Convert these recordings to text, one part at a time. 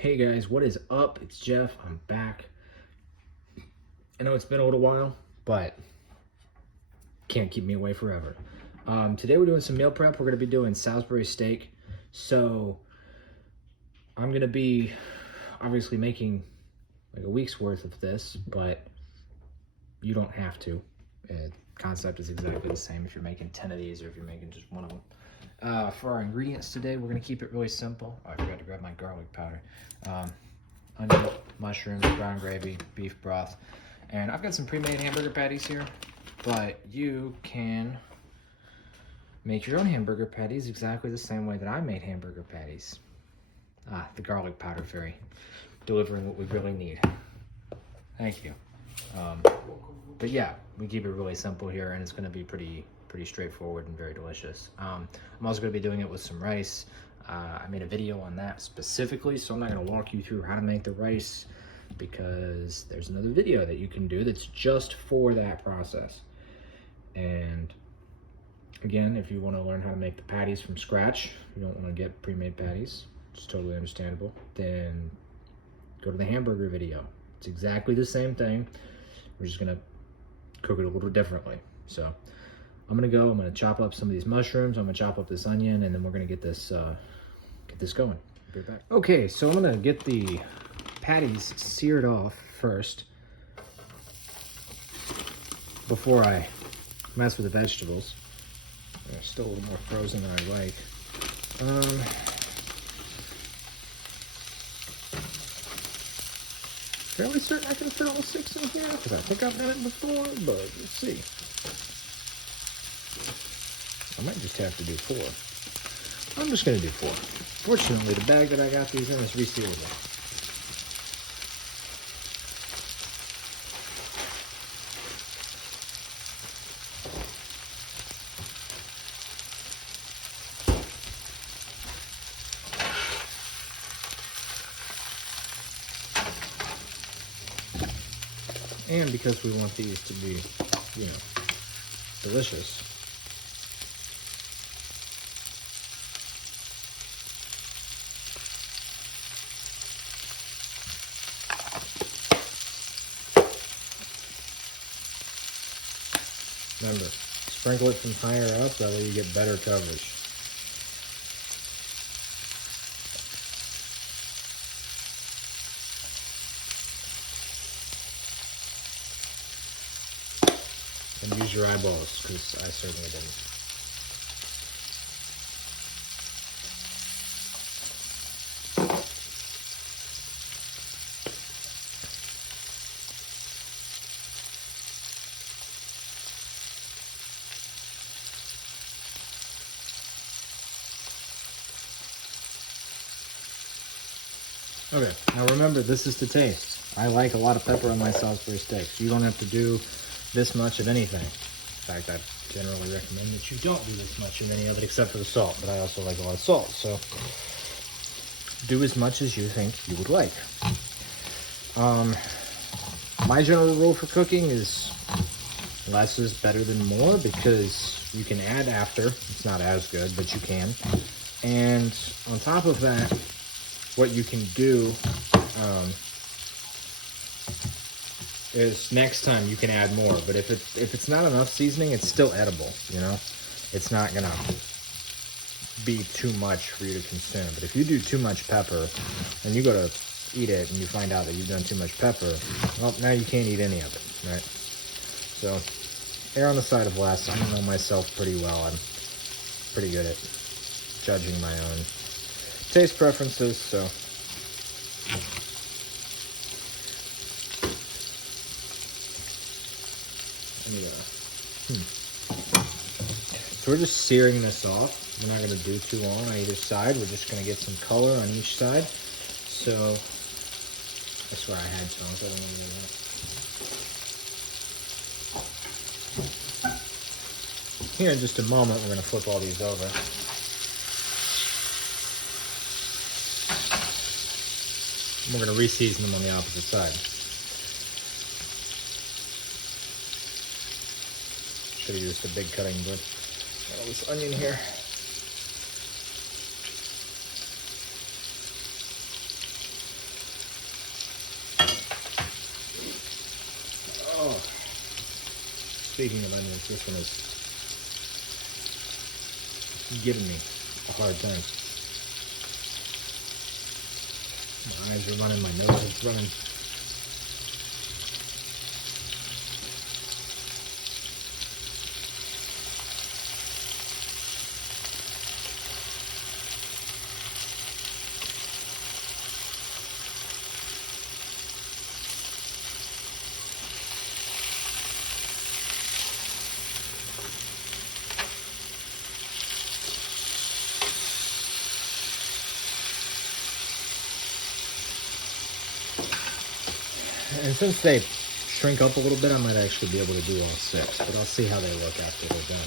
Hey guys, what is up? It's Jeff. I'm back. I know it's been a little while, but can't keep me away forever. Today we're doing some meal prep. We're going to be doing Salisbury steak. So I'm going to be obviously making like a week's worth of this, but you don't have to. The concept is exactly the same if you're making 10 of these or if you're making just one of them. For our ingredients today, we're going to keep it really simple. Oh, I forgot to grab my garlic powder. Onion, mushrooms, brown gravy, beef broth. And I've got some pre-made hamburger patties here, but you can make your own hamburger patties exactly the same way that I made hamburger patties. The garlic powder fairy, delivering what we really need. Thank you. But yeah, we keep it really simple here, and it's going to be pretty straightforward and very delicious. I'm also going to be doing it with some rice. I made a video on that specifically, so I'm not going to walk you through how to make the rice because there's another video that you can do that's just for that process. And again, if you want to learn how to make the patties from scratch, you don't want to get pre-made patties, which is totally understandable, then go to the hamburger video. It's exactly the same thing. We're just going to cook it a little differently. So I'm gonna chop up some of these mushrooms, I'm gonna chop up this onion, and then we're gonna get this going. Be right back. Okay, so I'm gonna get the patties seared off first before I mess with the vegetables. They're still a little more frozen than I like. Fairly certain I can fit all 6 in here, because I think I've done it before, but let's see. I might just have to do 4. I'm just going to do 4. Fortunately, the bag that I got these in is resealable. And because we want these to be, delicious, remember, sprinkle it from higher up, that way you get better coverage. And use your eyeballs, because I certainly didn't. Okay, now remember, this is to taste. I like a lot of pepper on my Salisbury steaks. You don't have to do this much of anything. In fact, I generally recommend that you don't do this much of any of it except for the salt, but I also like a lot of salt, so do as much as you think you would like. My general rule for cooking is less is better than more, because you can add after. It's not as good, but you can. And on top of that, what you can do is next time you can add more. But if it's not enough seasoning, it's still edible. It's not gonna be too much for you to consume. But if you do too much pepper and you go to eat it and you find out that you've done too much pepper, well, now you can't eat any of it, right? So err on the side of less. I know myself pretty well. I'm pretty good at judging my own taste preferences, so so we're just searing this off. We're not going to do too long on either side. We're just going to get some color on each side. So I swear I had tongs. I don't know that. Here in just a moment, we're going to flip all these over. We're going to re-season them on the opposite side. Should have used a big cutting board. Got all this onion here. Speaking of onions, this one is giving me a hard time. My eyes are running, my nose is running. And since they shrink up a little bit, I might actually be able to do all 6, but I'll see how they look after they're done.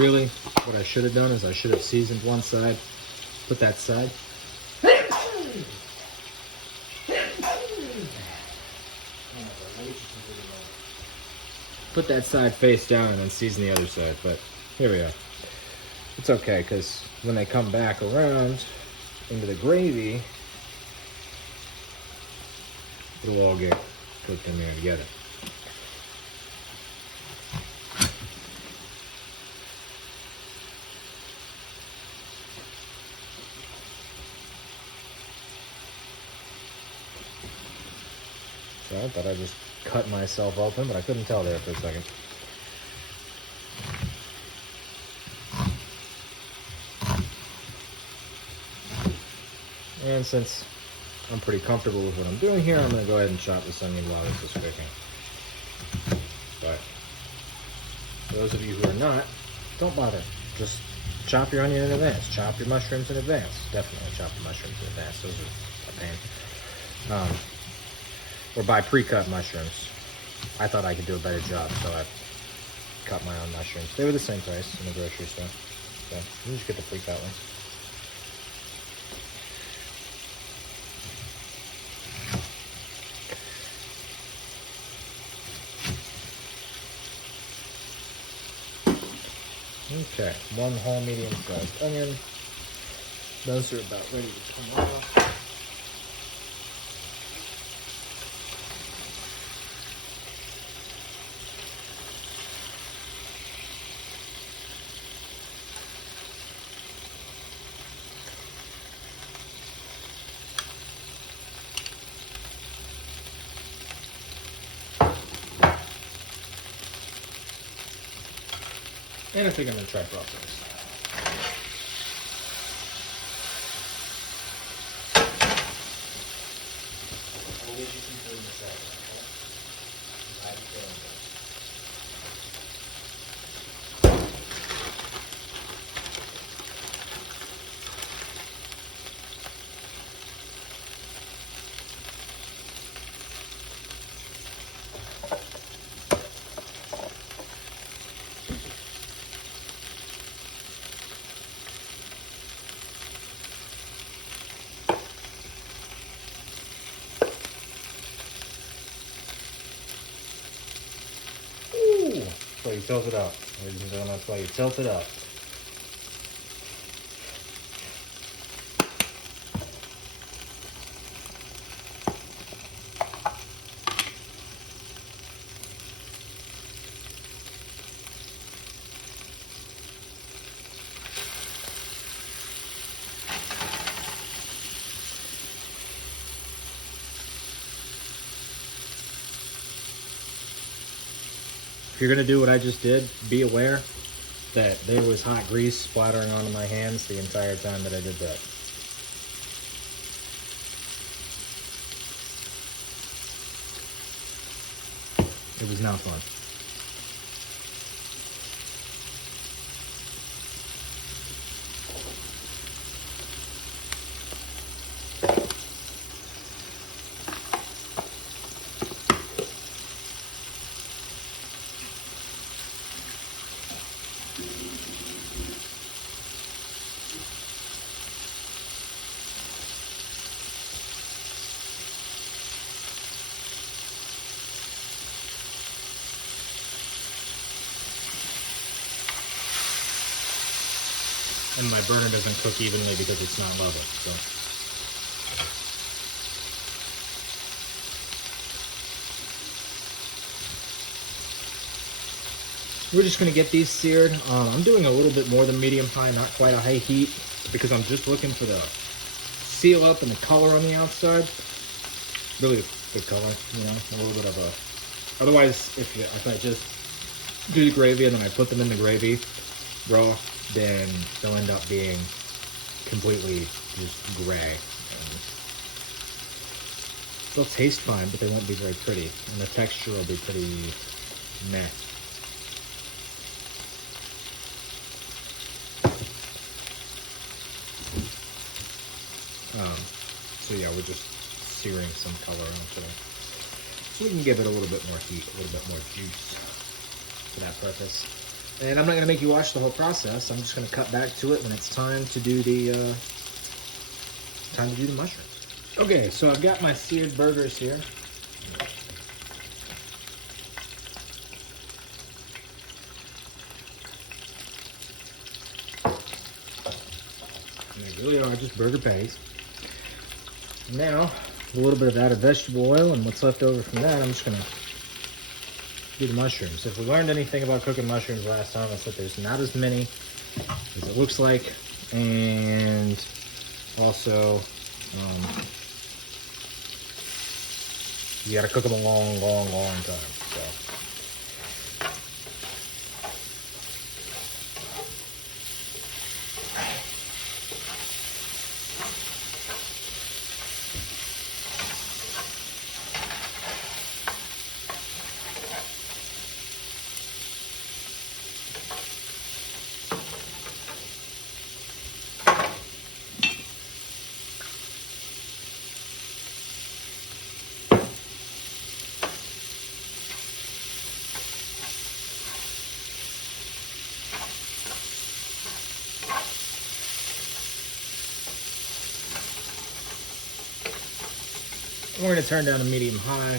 Really, what I should have done is I should have seasoned one side, put that side. Put that side face down and then season the other side, but here we are. It's okay, because when they come back around into the gravy, it'll all get cooked in there together. So I thought I just cut myself open, but I couldn't tell there for a second. And since I'm pretty comfortable with what I'm doing here, I'm going to go ahead and chop this onion while this is cooking. But for those of you who are not, don't bother. Just chop your onion in advance. Chop your mushrooms in advance. Definitely chop the mushrooms in advance. Those are a pain. Or buy pre-cut mushrooms. I thought I could do a better job, so I cut my own mushrooms. They were the same price in the grocery store. So you just get the pre-cut ones. Okay, 1 whole medium-sized onion. Those are about ready to come off. And I think I'm going to try broth rice. That's why you tilt it up. Ladies and gentlemen, that's why you tilt it up. If you're going to do what I just did, be aware that there was hot grease splattering onto my hands the entire time that I did that. It was not fun. and my burner doesn't cook evenly because it's not level. So. We're just gonna get these seared. I'm doing a little bit more than medium high, not quite a high heat, because I'm just looking for the seal up and the color on the outside. Really good color, you know, a little bit of a, otherwise if I just do the gravy and then I put them in the gravy raw, then they'll end up being completely just gray. They'll taste fine, but they won't be very pretty, and the texture will be pretty meh. So yeah, we're just searing some color onto it, so we can give it a little bit more heat, a little bit more juice for that purpose. And I'm not going to make you watch the whole process. I'm just going to cut back to it when it's time to do the mushrooms. Okay, so I've got my seared burgers here. And they really are just burger patties. Now, a little bit of added vegetable oil, and what's left over from that, I'm just going to do the mushrooms. If we learned anything about cooking mushrooms last time, it's that there's not as many as it looks like, and also you got to cook them a long time. So. We're going to turn down to medium high.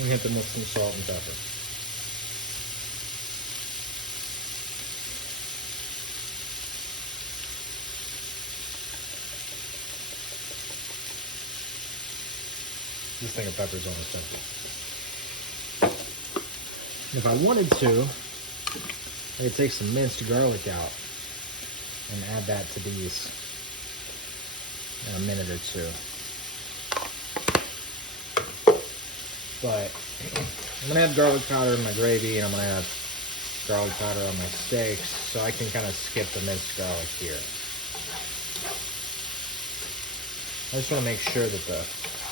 And hit them with some salt and pepper. This thing of pepper is almost empty. If I wanted to, I could take some minced garlic out and add that to these in a minute or two. But I'm gonna have garlic powder in my gravy, and I'm gonna have garlic powder on my steaks, so I can kind of skip the minced garlic here. I just want to make sure that the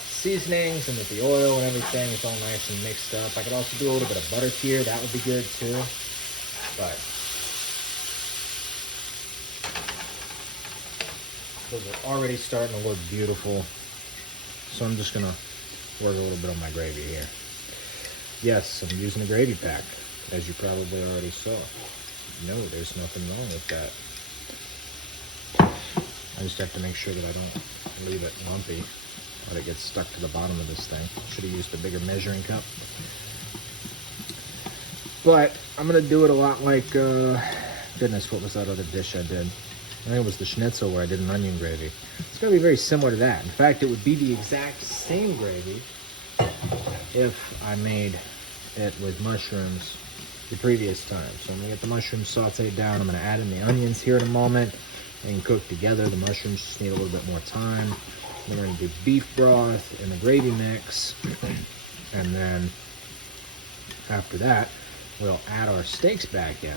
seasonings and that the oil and everything is all nice and mixed up. I could also do a little bit of butter here, that would be good too. But those are already starting to look beautiful, so I'm just gonna work a little bit on my gravy here. Yes, I'm using a gravy pack, as you probably already saw. No, there's nothing wrong with that. I just have to make sure that I don't leave it lumpy, but it gets stuck to the bottom of this thing. Should have used a bigger measuring cup. But I'm gonna do it a lot like, goodness, what was that other dish I did? I think it was the schnitzel where I did an onion gravy. It's gonna be very similar to that. In fact, it would be the exact same gravy if I made it with mushrooms the previous time. So I'm gonna get the mushrooms sauteed down. I'm gonna add in the onions here in a moment and cook together. The mushrooms just need a little bit more time. Then we're gonna do beef broth in the gravy mix. And then after that, we'll add our steaks back in.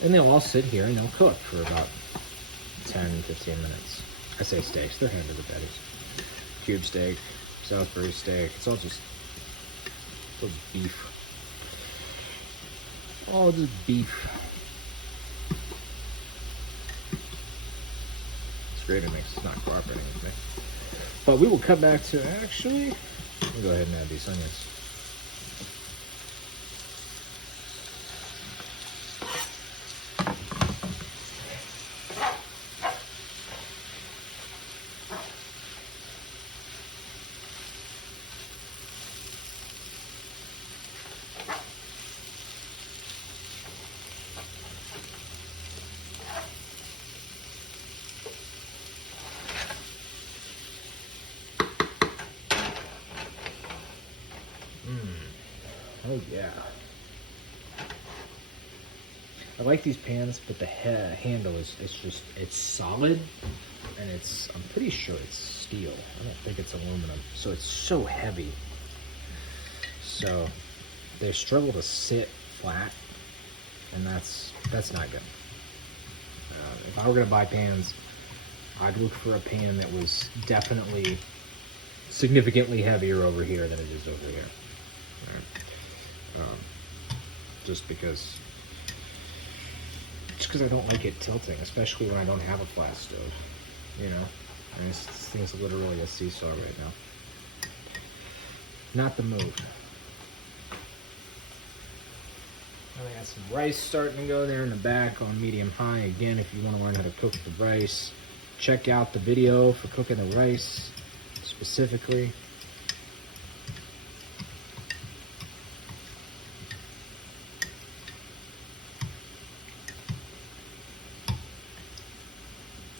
And they'll all sit here and they'll cook for about 10, 15 minutes. I say steaks, they're Hamburger patties. Cube steak, Salisbury steak, it's all just beef. All just beef. It's great, it makes it's not cooperating with me. But we will cut back to, actually, we'll go ahead and add these onions. Oh yeah. I like these pans, but the handle is it's solid, and I'm pretty sure it's steel. I don't think it's aluminum, so it's so heavy. So they struggle to sit flat, and that's not good. If I were gonna buy pans, I'd look for a pan that was definitely significantly heavier over here than it is over here. All right. Just because I don't like it tilting, especially when I don't have a flat stove, you know? And this thing's literally a seesaw right now. Not the move. I got some rice starting to go there in the back on medium-high. Again, if you want to learn how to cook the rice, check out the video for cooking the rice specifically.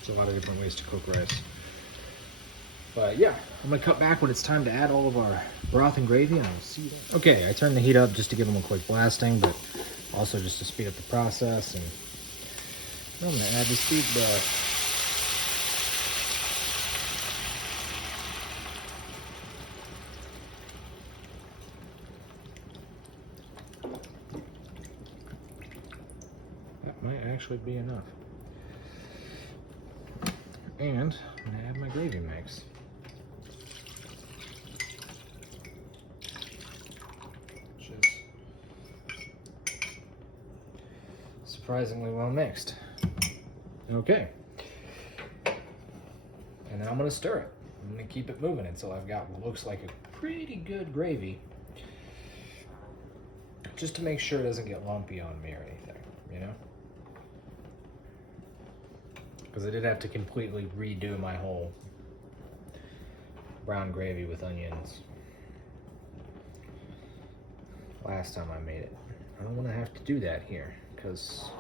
There's a lot of different ways to cook rice. But yeah, I'm gonna cut back when it's time to add all of our broth and gravy, and I'll see you then. Okay, I turned the heat up just to give them a quick blasting, but also just to speed up the process. And I'm gonna add this beef broth. That might actually be enough. And I'm gonna add my gravy mix. Which is surprisingly well mixed. Okay. And now I'm gonna stir it. I'm gonna keep it moving until I've got what looks like a pretty good gravy. Just to make sure it doesn't get lumpy on me or anything, you know? Because I did have to completely redo my whole brown gravy with onions last time I made it. I don't want to have to do that here because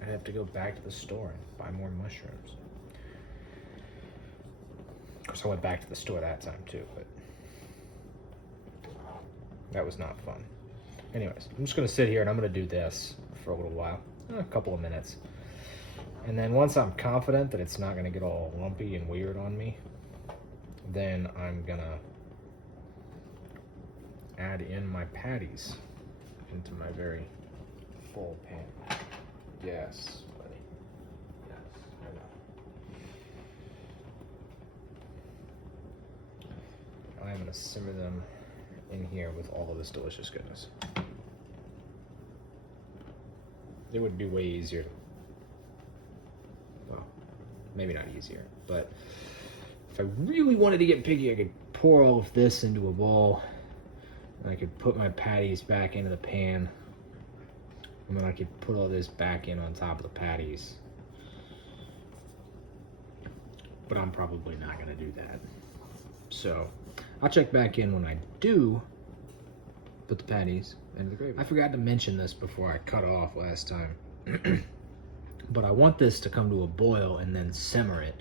I have to go back to the store and buy more mushrooms. Of course, I went back to the store that time too, but that was not fun. Anyways, I'm just going to sit here and I'm going to do this for a little while, a couple of minutes. And then once I'm confident that it's not going to get all lumpy and weird on me, then I'm going to add in my patties into my very full pan. Yes, buddy. Yes, I know. I'm going to simmer them in here with all of this delicious goodness. It would be way easier. Well, maybe not easier, but if I really wanted to get picky, I could pour all of this into a bowl, and I could put my patties back into the pan, and then I could put all this back in on top of the patties. But I'm probably not gonna do that. So I'll check back in when I do put the patties into the gravy. I forgot to mention this before I cut off last time. But I want this to come to a boil and then simmer it.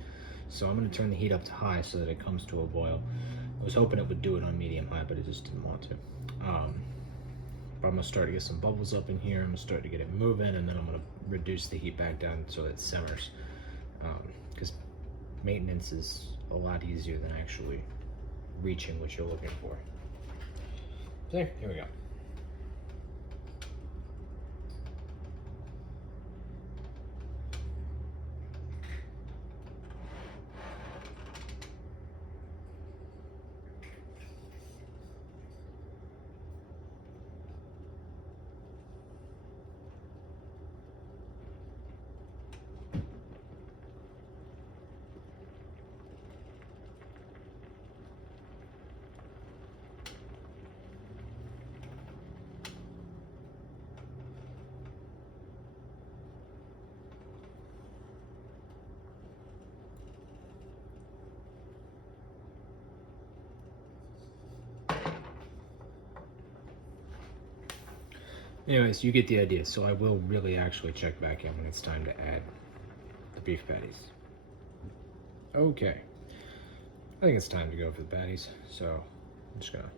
So I'm going to turn the heat up to high so that it comes to a boil. I was hoping it would do it on medium high, but it just didn't want to. But I'm going to start to get some bubbles up in here. I'm going to start to get it moving, and then I'm going to reduce the heat back down so that it simmers. Because maintenance is a lot easier than actually reaching what you're looking for. There, here we go. Anyways, you get the idea. So I will really actually check back in when it's time to add the beef patties. Okay. I think it's time to go for the patties. So I'm just gonna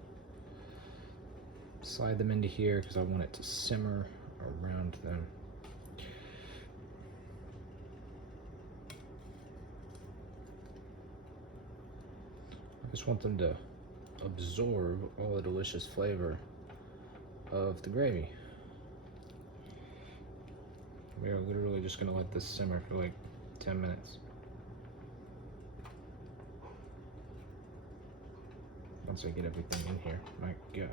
Slide them into here because I want it to simmer around them. I just want them to absorb all the delicious flavor of the gravy. We are literally just gonna let this simmer for like 10 minutes. Once I get everything in here, my God.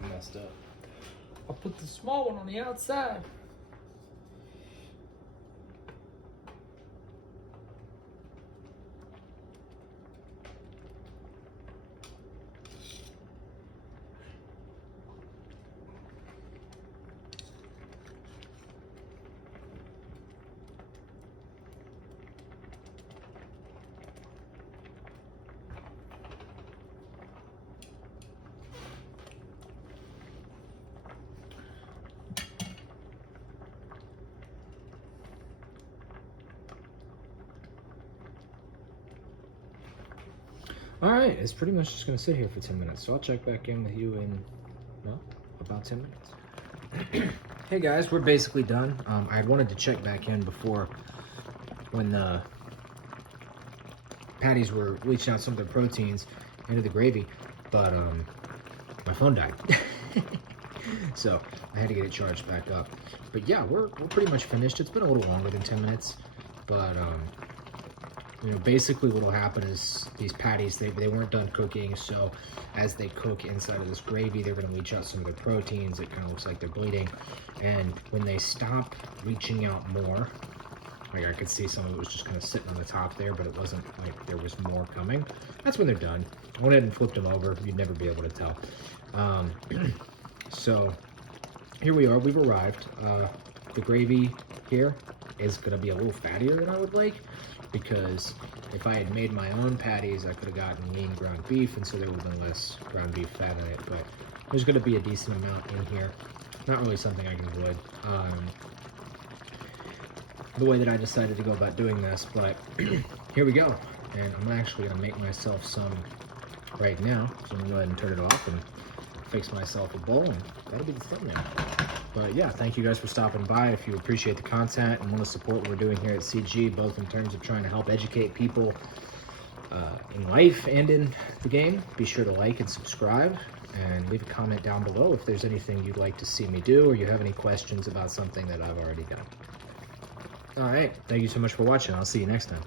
I messed up. I'll put the small one on the outside. All right, it's pretty much just gonna sit here for 10 minutes. So I'll check back in with you in, well, about 10 minutes. Hey guys, we're basically done. I had wanted to check back in before when the patties were leaching out some of their proteins into the gravy, but my phone died. So I had to get it charged back up. But yeah, we're pretty much finished. It's been a little longer than 10 minutes, but you know, basically what will happen is these patties, they weren't done cooking, so as they cook inside of this gravy, they're going to leach out some of the proteins. It kind of looks like they're bleeding, and when they stop leaching out more, like I could see some of it was just kind of sitting on the top there, but it wasn't like there was more coming. That's when they're done. I went ahead and flipped them over. You'd never be able to tell. So here we are. We've arrived. The gravy here is going to be a little fattier than I would like, because if I had made my own patties, I could have gotten lean ground beef, and so there would have been less ground beef fat in it, but there's going to be a decent amount in here. Not really something I can avoid, the way that I decided to go about doing this, but here we go. And I'm actually going to make myself some right now, so I'm going to go ahead and turn it off and fix myself a bowl, and that'll be the thumbnail. But yeah, thank you guys for stopping by. If you appreciate the content and want to support what we're doing here at CG, both in terms of trying to help educate people in life and in the game, be sure to like and subscribe, and leave a comment down below if there's anything you'd like to see me do, or you have any questions about something that I've already done. All right, thank you so much for watching. I'll see you next time.